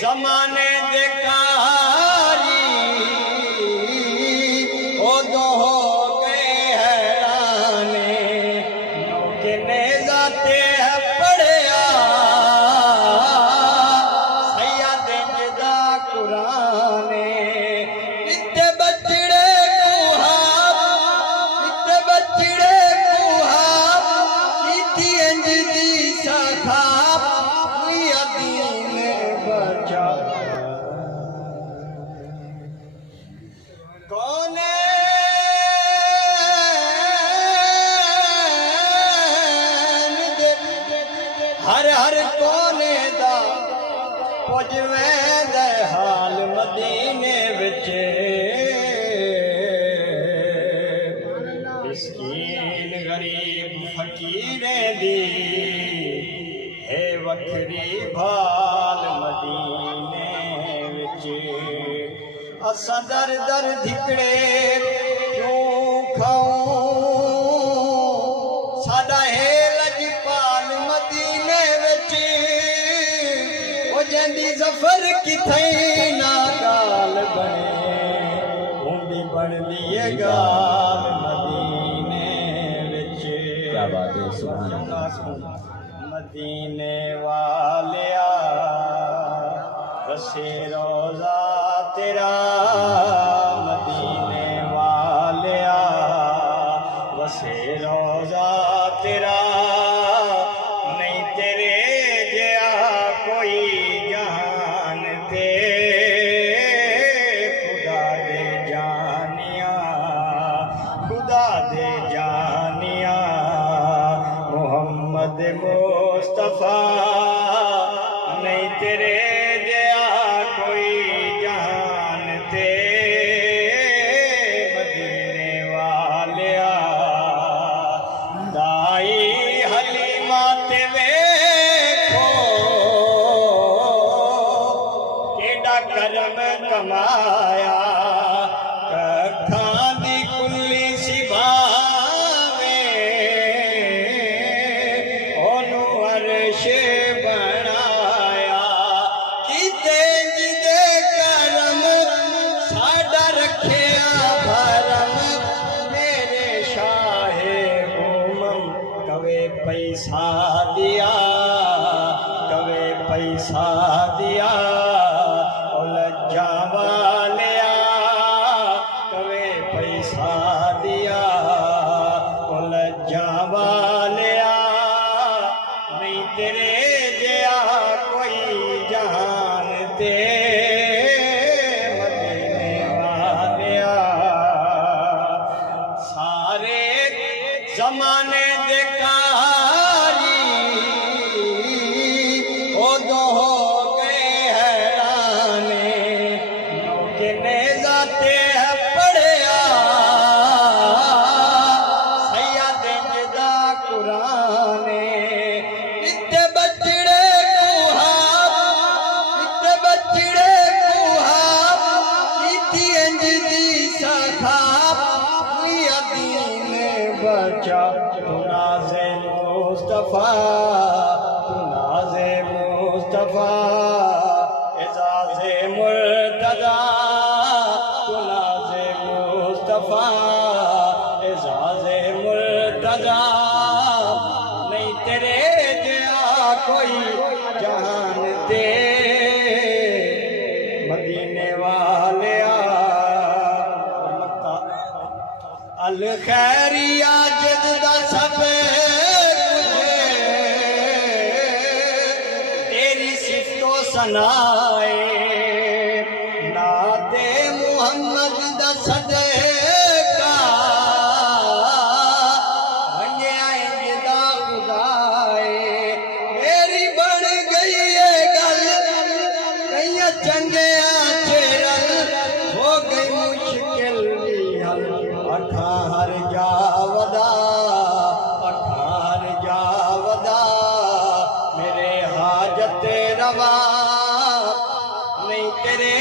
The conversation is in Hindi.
जमाने दे कारी उदो हो गए हैराने नौके ने जाते है पढ़िया सैयद जिदा कुराने इत्ते बचड़े इत्ती अंजदी सखा दीन बचा कौन हर हर कोने दा पुजवे दे हाल मदीने विच मिस्कीन गरीब फकीरे दी है वखरी भाल मदीने विच असां दर दर धिकड़े क्यों खाऊं साडा है लजपाल मदीने विच ओ जंदी ज़फर किथई ना गाल बने हुंदी बनदी है गाल मदीने विच। क्या बात है, सुभान अल्लाह। मदीने वालिया बसे रोजा तेरा मदीने वालिया बसे रोजा तेरा नहीं तेरे जया कोई जहान ते खुदा दे जानिया खुदा दे जानिया मोहम्मद मुस्तफा नहीं तेरे जया कोई जहान ते मदीने वालिया दाई हलीमा ते वेखो केड़ा करम कमाया कखां दी कुल्ली सिभावे ओनू अर्श बनाया किते जिदे करम साडा रखिया भरम मेरे शाहे उमम कवे पैसा दिया कवे पैसा दिया ओ लज्जा वालिया कवे पैसा दिया ओ लज्जा वालिया नहीं तेरे जया कोई जहान ते मदीने वालिया सारे जमाने दे कारी उदो हो गए हैराने नौके ने जाते है पढ़िया सैयद जिदा कुराने इत्ते बचड़े इत्ती अंजदी सखा दीन बचा तू नाज़े मुस्तफा एजाज़े मुर्तज़ा तू नाज़े मुस्तफा एजाज़े मुर्तज़ा नहीं तेरे जया कोई जहान ते मदीने वालिया अल खैरिया जिदा सब तेरी सिफ़तो सनाए नाते मुहम्मद दा सदका वंजिया जिदा खुदाए मेरी बन गई है गल कई चंगिया चेरल हो गई मुश्किल भी हल अखा हर जावदा मेरे हाजत रवा नहीं तेरे